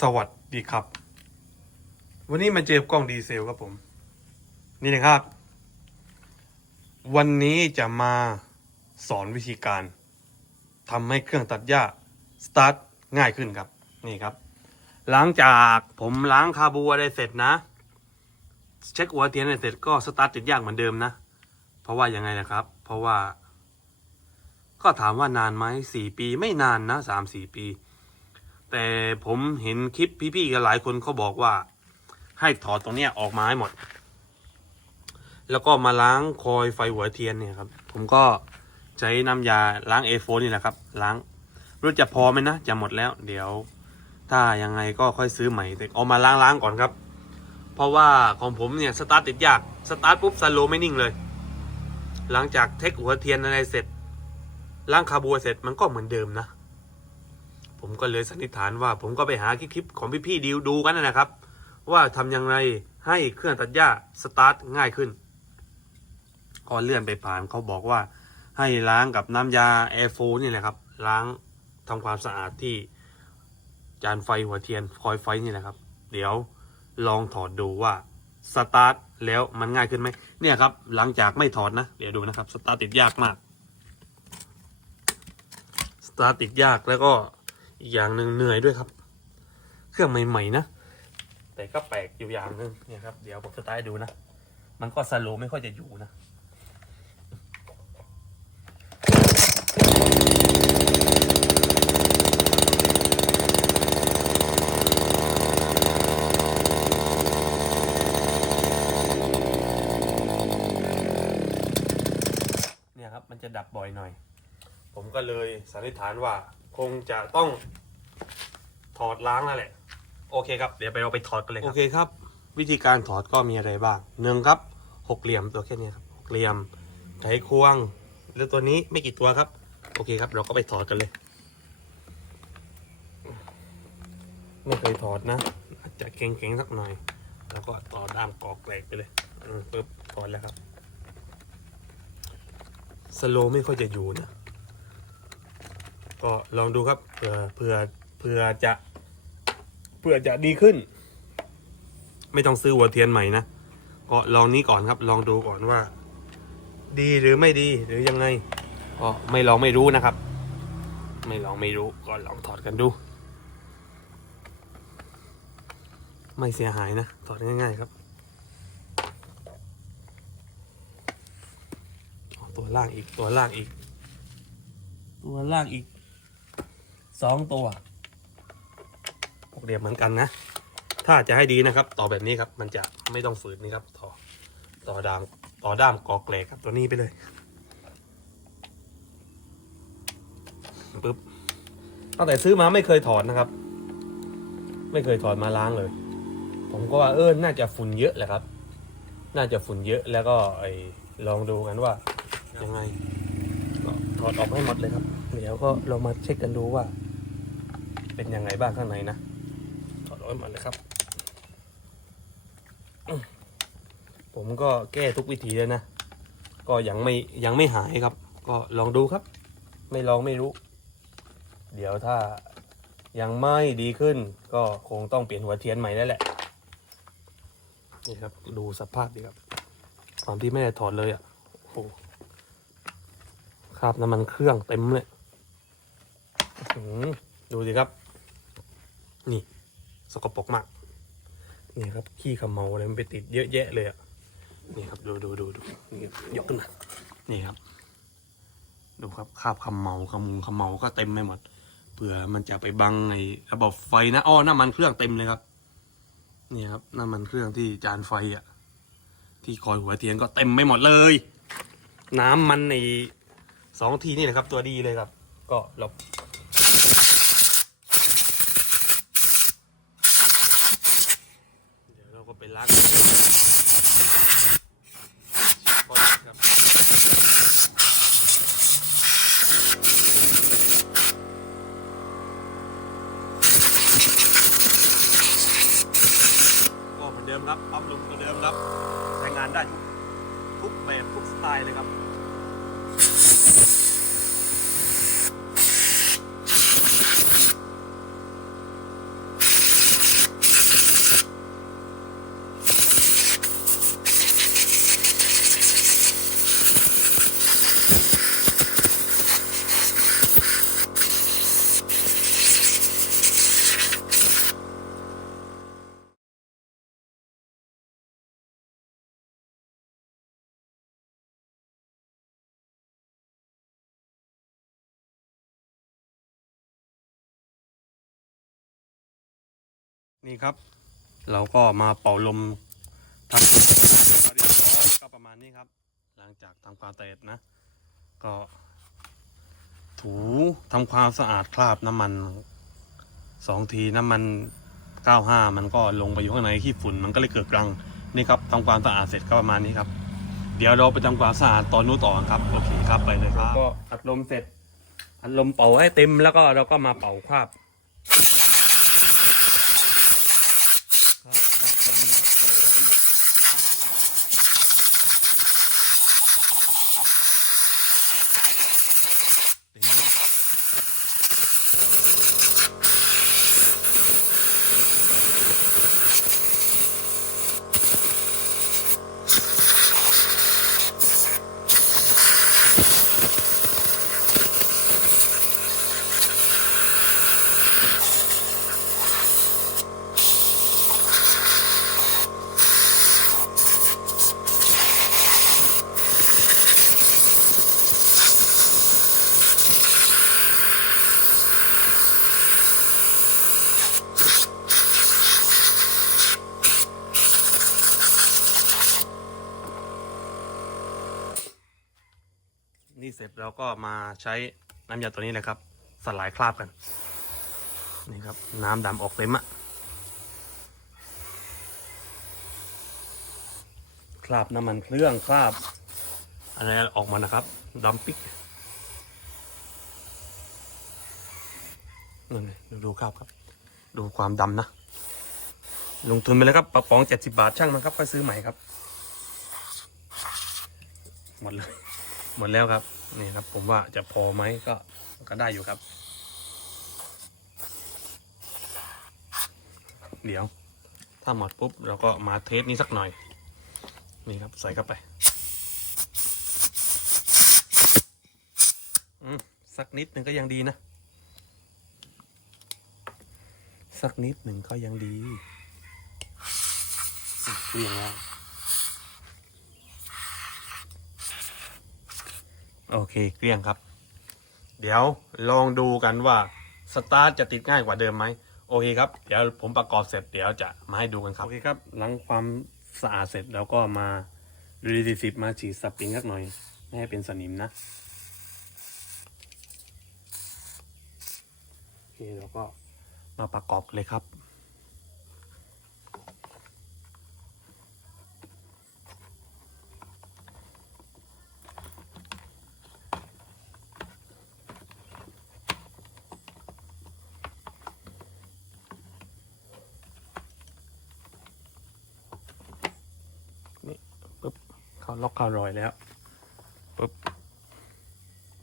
สวัสดีครับ วันนี้มาเจอกล้องดีเซลครับผม นี่นะครับ วันนี้จะมาสอนวิธีการทำให้เครื่องตัดหญ้าสตาร์ทง่ายขึ้นครับ นี่ครับ หลังจากผมล้างคาบูอะไรเสร็จนะ เช็คหัวเทียนอะไรเสร็จก็สตาร์ทติดยากเหมือนเดิมนะ เพราะว่ายังไงนะครับ เพราะว่า ก็ถามว่านานไหมสี่ปีไม่นานนะสามสี่ปี แต่ผมเห็นคลิปพี่ๆกันหลายคนเขาบอกว่า ให้ถอดตรงเนี้ยออกมาให้หมด แล้วก็มาล้างคอยไฟหัวเทียนเนี่ยครับ ผมก็ใช้น้ำยาล้างเอโฟนี่แหละครับ ล้างรู้จะพอไหมนะจะหมดแล้ว เดี๋ยว ถ้ายังไงก็ค่อยซื้อใหม่แต่เอามาล้างล้างๆก่อนครับ เพราะว่าของผมเนี่ยสตาร์ทติดยากสตาร์ทปุ๊บสโลไม่นิ่งเลย หลังจากเทคหัวเทียนอะไรเสร็จล้างคาบัวเสร็จมันก็เหมือนเดิมนะ ผมก็เลยสันนิษฐานว่า ผมก็ไปหาคลิปของพี่ๆดิวดูกันนะครับ ว่าทำยังไงให้เครื่องตัดหญ้าสตาร์ทง่ายขึ้นก็เลื่อนไปผ่านเขาบอกว่า ให้ล้างกับน้ำยาแอร์โฟนี่แหละครับ ล้างทำความสะอาดที่จานไฟหัวเทียนคอยไฟนี่แหละครับ เดี๋ยวลองถอดดูว่าสตาร์ทแล้วมันง่ายขึ้นไหมเนี่ยครับ หลังจากไม่ถอดนะ เดี๋ยวดูนะครับ สตาร์ทติดยากมาก สตาร์ทติดยากแล้วก็ อีกอย่างหนึ่งเหนื่อยด้วยครับ เครื่องใหม่ ๆ นะ แต่ก็แปลกอยู่อย่างหนึ่งเนี่ยครับ เดี๋ยวผมจะตาร์ทให้ดูนะ มันก็สโลไม่ค่อยจะอยู่นะเนี่ยครับ มันจะดับบ่อยหน่อย ผมก็เลยสันนิษฐานว่าคงจะต้องถอดล้างนั่นแหละ โอเคครับ เดี๋ยวไปเราไปถอดกันเลยครับโอเคครับ วิธีการถอดก็มีอะไรบ้างหนึ่งครับหกเหลี่ยมตัวแค่เนี้ยครับหกเหลี่ยมไขควง แล้วตัวนี้ไม่กี่ตัวครับ โอเคครับ เราก็ไปถอดกันเลยไม่เคยถอดนะ อาจจะเก่งๆสักหน่อย แล้วก็ต่อด้ามกอกแกลกไปเลยอืมปึ๊บถอดแล้วครับสโลว์ไม่ค่อยจะอยู่นะ ก็ลองดูครับเผื่อเผื่อเผื่อจะเผื่อจะดีขึ้น ไม่ต้องซื้อหัวเทียนใหม่นะก็ลองนี้ก่อนครับ ลองดูก่อนว่า ดีหรือไม่ดีหรือยังไงก็ไม่ลองไม่รู้นะครับ ไม่ลองไม่รู้ก็ลองถอดกันดู ไม่เสียหายนะถอดง่ายๆครับตัวล่างอีกตัวล่างอีก ตัวล่างอีก สองตัวหกเหลี่ยมเหมือนกันนะ ถ้าจะให้ดีนะครับ ต่อแบบนี้ครับ มันจะไม่ต้องฝืนนี่ครับ ต่อต่อดามต่อด้ามกอกแกลกครับตัวนี้ไปเลยปึ๊บตั้งแต่ซื้อมาไม่เคยถอดนะครับ ไม่เคยถอดมาล้างเลย ผมก็ว่าเออน่าจะฝุ่นเยอะแหละครับ น่าจะฝุ่นเยอะแล้วก็ไอลองดูกันว่ายังไงก็ถอดออกให้หมดเลยครับ เดี๋ยวก็เรามาเช็คกันดูว่า เป็นยังไงบ้างข้างในนะถอดออกมดเลยครับ ผมก็แก้ทุกวิธีแล้วนะ ก็ยังไม่ยังไม่หายครับ ก็ลองดูครับ ไม่ลองไม่รู้ เดี๋ยวถ้ายังไม่ดีขึ้น ก็คงต้องเปลี่ยนหัวเทียนใหม่แล้วแหละ นี่ครับ ดูสภาพดีครับความที่ไม่ได้ถอดเลยอะโอ้โหคราบน้ำมันเครื่องเต็มเลยดูสิครับ นี่ สกปรกมากนี่ครับขี้ขมเมาอะไรมันไปติดเยอะแยะเลยอะนี่ครับดูดูดูดูนี่ยกขึ้นมานี่ครับ ดูครับคาบขมเมาขมุงขมเมาก็เต็มไปหมดเผื่อมันจะไปบังในระบบไฟนะอ้อน้ำมันเครื่องเต็มเลยครับนี่ครับน้ำมันเครื่องที่จานไฟอะ ที่คอยหัวเทียนก็เต็มไปหมดเลย น้ำมันในสองทีนี่นะครับ ตัวดีเลยครับ ก็หลบเดี๋ยวเราก็ไปล้างก่อนครับก็เหมือนเดิม ครับปั๊มลมเหมือนเดิมครับใช้งานได้ทุกทุกแบบทุกสไตล์เลยครับ นี่ครับ เราก็มาเป่าลมทำเรียบร้อยก็ประมาณนี้ครับ หลังจากทำความสะอาดนะ ก็ ถูทำความสะอาดคราบน้ำมันสองทีน้ำมัน 95 มันก็ลงไปอยู่ข้างในขี้ฝุ่นมันก็เลยเกิดกรังนี่ครับทำความสะอาดเสร็จก็ประมาณนี้ครับ เดี๋ยวเราไปทำความสะอาดตอนนู้นต่อครับโอเคครับไปเลยครับก็อัดลมเสร็จอัดลมเป่าให้เต็มแล้วก็เราก็มาเป่าคราบครับตัดลงนะครับเป่าให้หมดเต็มเลย นี่เสร็จเราก็มาใช้น้ำยาตัวนี้เลยครับ สลายคราบกัน นี่ครับ น้ำดำออกเต็มอะคราบน้ำมันเครื่องคราบอะไรออกมานะครับดำปิ๊กนั่งดูดูคราบครับ ดูความดำนะ ลงทุนไปเลยครับกระป๋องเจ็ดสิบาทช่างมันครับค่อยซื้อใหม่ครับ หมดเลย หมดแล้วครับ นี่ครับ ผมว่าจะพอไหมก็ก็ได้อยู่ครับ เดี๋ยว ถ้าหมดปุ๊บเราก็มาเทสนี้สักหน่อย นี่ครับ ใส่เข้าไปอืมสักนิดหนึ่งก็ยังดีนะ สักนิดหนึ่งก็ยังดีเปลี่ยงแล้ว โอเคเกลี้ยงครับ เดี๋ยวลองดูกันว่าสตาร์ทจะติดง่ายกว่าเดิมไหมโอเคครับ เดี๋ยวผมประกอบเสร็จเดี๋ยวจะมาให้ดูกันครับโอเคครับหลังความสะอาดเสร็จแล้วก็มารีดิสิบมาฉีดสปริงสักหน่อย ไม่ให้เป็นสนิมนะโอเคแล้วก็มาประกอบเลยครับ ล็อกเข้ารอยแล้วปุ๊บ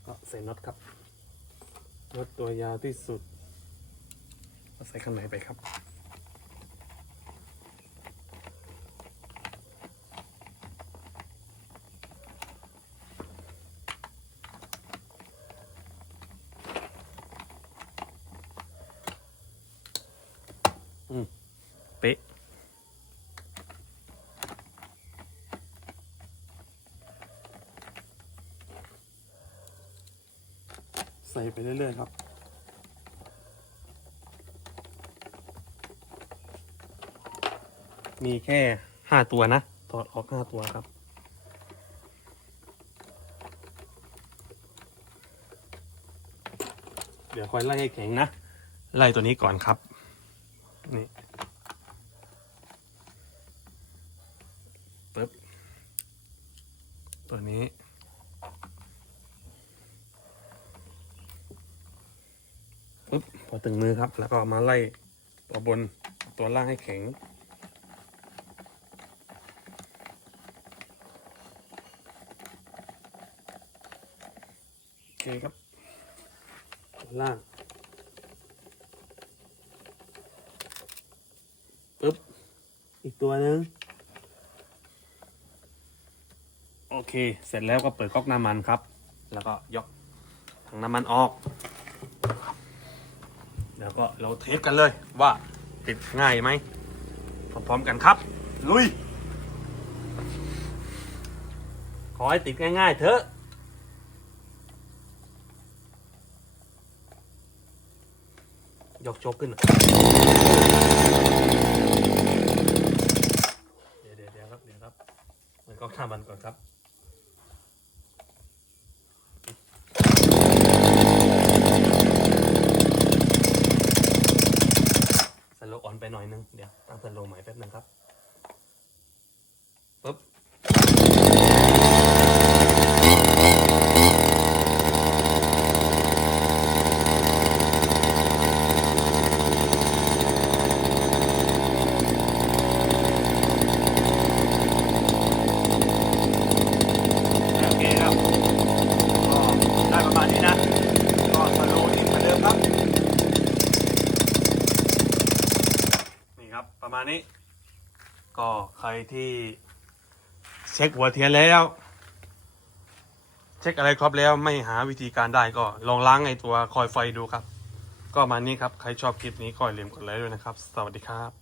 ก็ใส่น็อตครับน็อตตัวยาวที่สุดใส่ข้างในไปครับอืมเป๊ะ ส่ไปเรื่อยๆครับมีแค่ห้าตัวนะถอดออกห้าตัวครับ เดี๋ยวค่อยไล่ให้แข็งนะ ไล่ตัวนี้ก่อนครับ นี่ปึ๊บ ตัวนี้ ปุ๊บพ อถึงมือครับ แล้วก็มาไล่ตัวบนตัวล่างให้แข็ง โอเคครับล่างปุ๊บ อีกตัวหนึ่งโอเค เสร็จแล้วก็เปิดก๊อกน้ำมันครับ แล้วก็ยกถังน้ำมันออก แล้วก็เราเทสกันเลยว่าติดง่ายไหมพร้อมๆกันครับ ลุย ขอให้ติดง่ายๆเถอะยกโชกขึ้นเดี๋ยวเดี๋ยวครับเดี๋ยวครับเหมือนก็ข้ามมันก่อนครับ ประมาณนี้ ก็ใครที่เช็คหัวเทียนแล้ว เช็คอะไรครบแล้วไม่หาวิธีการได้ก็ลองล้างไอตัวคอยไฟดูครับ ก็มานี้ครับ ใครชอบคลิปนี้ก็อย่าลืมกดไลค์ด้วยนะครับ สวัสดีครับ